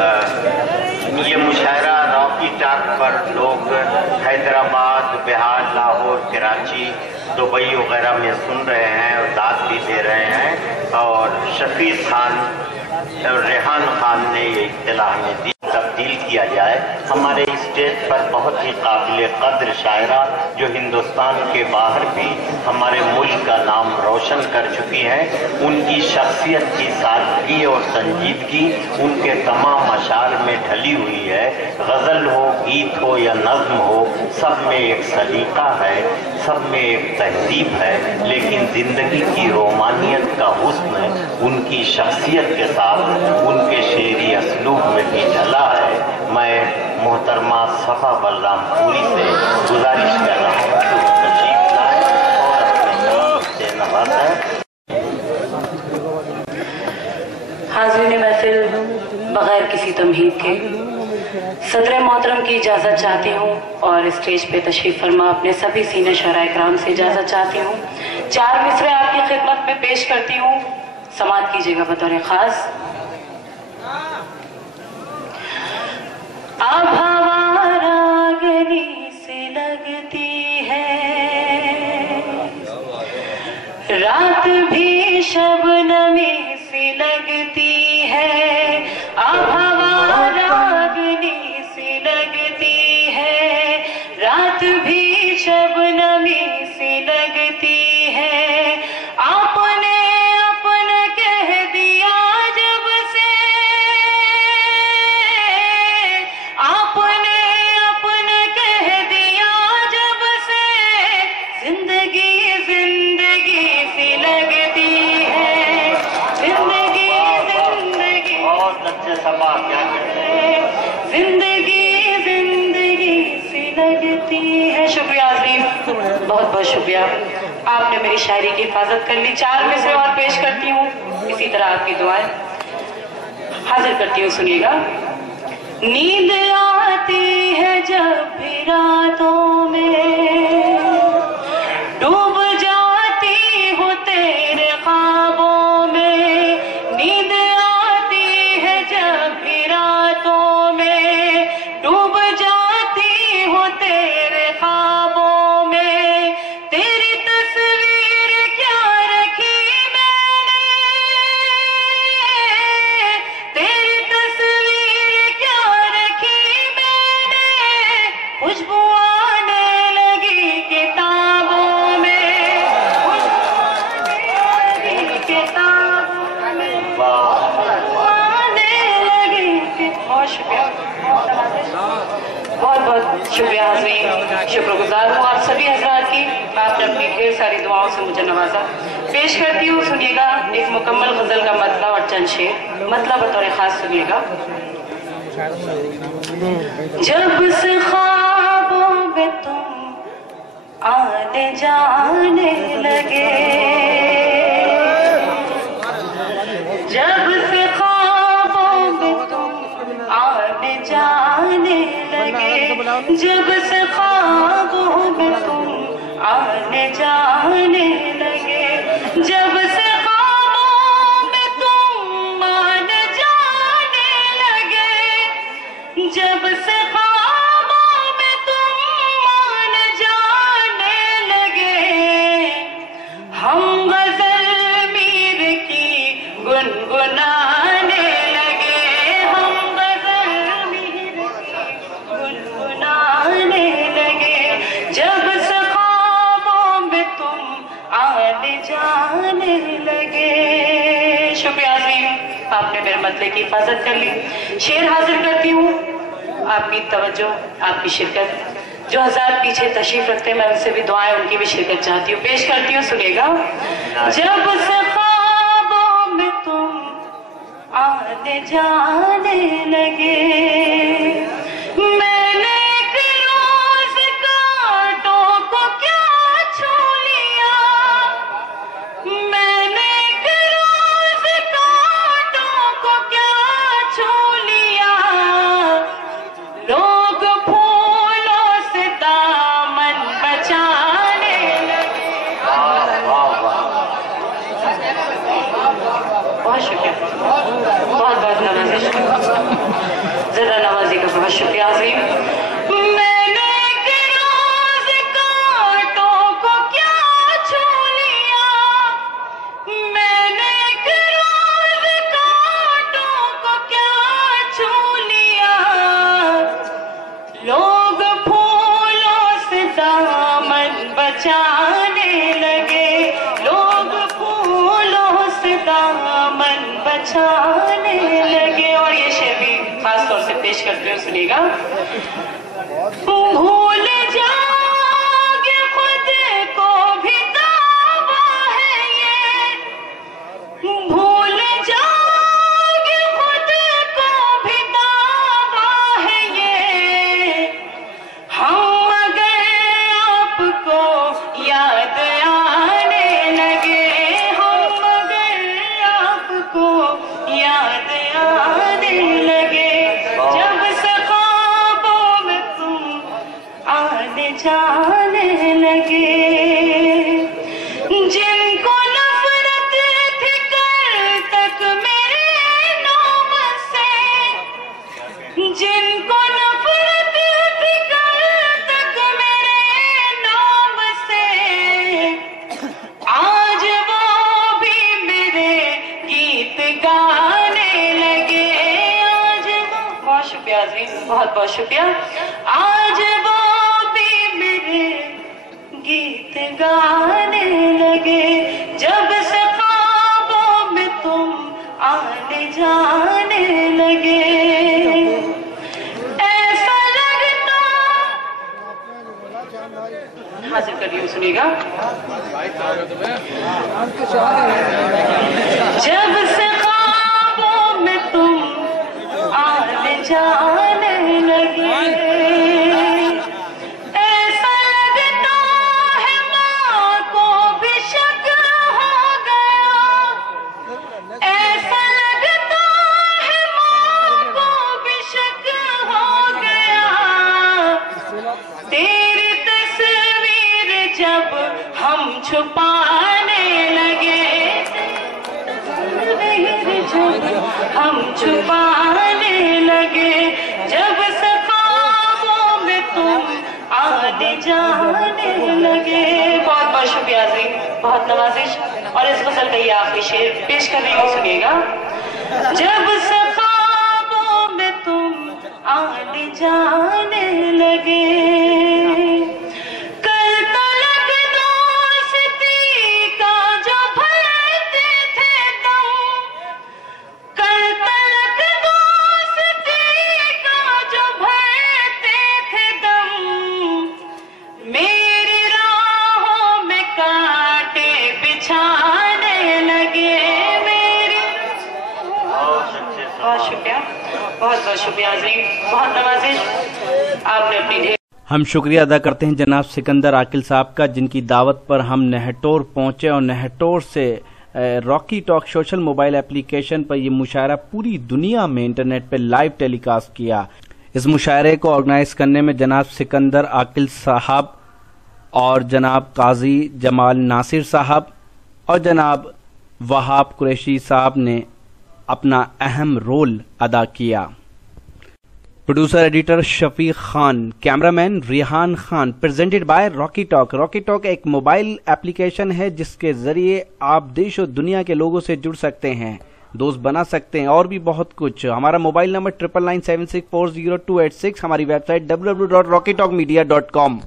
ये मुशायरा रॉकी टाक पर लोग हैदराबाद, बिहार, लाहौर, कराची, दुबई वगैरह में सुन रहे हैं और दाद भी दे रहे हैं। और शफी खान और रेहान खान ने ये इत्तलाह में दी तब्दील किया जाए। हमारे स्टेज पर बहुत ही काबिल कद्र शायरा जो हिंदुस्तान के बाहर भी हमारे मुल्क का नाम रोशन कर चुकी हैं, उनकी शख्सियत की सादगी और संजीदगी उनके तमाम अशार में ढली हुई है। गज़ल हो, गीत हो या नज़्म हो, सब में एक सलीका है, सब में एक तहजीब है, लेकिन ज़िंदगी की रोमानियत का हुस्न उनकी शख्सियत के साथ उनके शेरी असलूब में भी ढला है। मैं मोहतरमा सफा बलरामपुरी से गुजारिश कर रहा हूँ कि वो तशरीफ लाए और अपने कलाम से नवाजें। हाज़रीन महफिल, बगैर किसी तमहीद के सदर मोहतरम की इजाज़त चाहती हूँ और स्टेज पे तशरीफ़ फरमा अपने सभी सीने शराए कराम से इजाज़त चाहती हूँ। 4 मिसरे आपकी खिदमत में पेश करती हूँ, समाअत कीजिएगा बतौर ख़ास। अब हवा रागनी से लगती है, रात भी शबनमी से लगती है। अब हवा रागनी से लगती है, रात भी शबनमी से लगती है। आपने अपना कह दिया जब से, आपने अपना कह दिया जब से, जिंदगी जिंदगी सी लगती है। जिंदगी जिंदगी बहुत अच्छे सभा क्या कहते हैं, जिंदगी जिंदगी सी लगती है। शुक्रिया आज़रीन, बहुत बहुत शुक्रिया, आपने मेरी शायरी की हिफाजत कर ली। 4 मिसरे और पेश करती हूँ, इसी तरह आपकी दुआएं हाजिर करती हूँ, सुनिएगा। नींद आती है जब भी रातों में, डूब जाती हूँ तेरे ख्वाबों में। नींद आती है जब भी रातों में, डूब जाती हूँ तेरे ख्वाबों में। तेरी तस्वीर क्या रखी मैंने, तेरी तस्वीर क्या रखी मैंने, खुशबू आने लगी किताबों में, खुशबू आने लगी किताबों में, खुशबू आने लगी। बहुत शुक्रिया, बहुत बहुत शुक्रिया हाज़रीन, शुक्रगुजार हूँ आप सभी हजरात की, आपने अपनी ढेर सारी दुआओं से मुझे नवाजा। पेश करती हूँ, सुनिएगा एक मुकम्मल गजल का मतला और चंद शेर। मतला बतौर खास सुनिएगा। जब से ख्वाबों में तुम आने जाने लगे, जब से ख्वाबों में तुम आने जाने लगे, जब से ख्वाबों में तुम आने जाने लगे, जब से ख्वाबों में तुम आने जाने लगे, जब से ख्वाबों में तुम आने जाने लगे, हम गजल मीर की गुनगुनाने लगे, हम गजल मीर की गुनगुनाने लगे, जब से ख्वाबों में तुम आने जाने लगे। शुक्रिया आज़रीन, आपने मेरे मतले की हिफाजत कर ली। शेर हाजिर करती हूँ, आपकी तवज्जो, आपकी शिरकत। जो हज़ार पीछे तशरीफ रखते हैं, मैं उनसे भी दुआएं, उनकी भी शिरकत चाहती हूँ। पेश करती हूँ, सुनिएगा। जब से ख्वाबों में तुम आने जाने लगे, मैंने एक रोज कांटों को क्या छू लिया, मैंने एक रोज कांटों को क्या छू लिया, लोग फूलों से दामन बचाने लगे। बहुत बहुत शुक्रिया, बहुत बहुत नवाजिश, ज़रा नवाजी का बहुत शुक्रिया आज़ीम। मैंने एक रोज़ कांटों को क्या छू लिया, मैंने एक रोज़ कांटों को क्या छू लिया, लोग फूलों से दामन बचाने लगे, लोग फूलों से दामन बचाने लगे। और ये शेर भी खास तौर से पेश करते हुए सुनिएगा। भूल जाओगे खुद को भी दावा है ये, भूल जाओगे खुद को भी दावा है ये, हम अगर आपको याद आने लगे, हम अगर आपको याद आने लगे, जब से ख्वाबों में तुम आने जाने लगे, जिनको नफरत थी कल तक मेरे नाम से, जिनको नफरत थी कल तक मेरे नाम से, आज वो भी मेरे गीत गाने लगे, आज वो, बहुत शुक्रिया जी, बहुत बहुत शुक्रिया, आज वो भी मेरे गीत गाने लगे, जब से ख्वाबों में तुम आने जाने लगे, ऐसा लगता, हासिल कर रही हूँ सुनिएगा। जब से ख्वाबों में तुम आने जाने लगे, ऐसा लगता है माँ को भी शक हो गया, ऐसा लगता है माँ को भी शक हो गया, तेरी तस्वीर जब हम छुपाने लगे, जब हम छुपाने लगे, जब से ख्वाबों में तुम आने जाने लगे। बहुत बहुत शुक्रिया जी, बहुत नवाजिश। और इस गजल का ये आखिरी शेर पेश कर रही हूँ, सुनिएगा। जब से ख्वाबों में तुम आने जाने लगे, कल तलक दोस्ती का जो भरते थे दम, कल तलक दोस्ती का जो भरते थे दम, मेरी राहों में कांटे बिछाने लगे, मेरी, बहुत शुक्रिया, बहुत बहुत शुक्रिया जी, बहुत नवाजिश, आपने अपनी ढेर। हम शुक्रिया अदा करते हैं जनाब सिकंदर आकिल साहब का, जिनकी दावत पर हम नेहटोर पहुंचे और नेहटोर से Rocky talk social mobile application पर यह मुशायरा पूरी दुनिया में इंटरनेट पर लाइव टेलीकास्ट किया। इस मुशायरे को ऑर्गेनाइज करने में जनाब सिकंदर आकिल साहब और जनाब काजी जमाल नासिर साहब और जनाब वहाब कुरैशी साहब ने अपना अहम रोल अदा किया। Producer editor Shafiq Khan, cameraman Rihan Khan. Presented by Rocky Talk. Rocky Talk एक मोबाइल एप्लीकेशन है जिसके जरिए आप देश और दुनिया के लोगों से जुड़ सकते हैं, दोस्त बना सकते हैं और भी बहुत कुछ। हमारा मोबाइल नंबर 9997640286, हमारी वेबसाइट www.rockytalkmedia.com।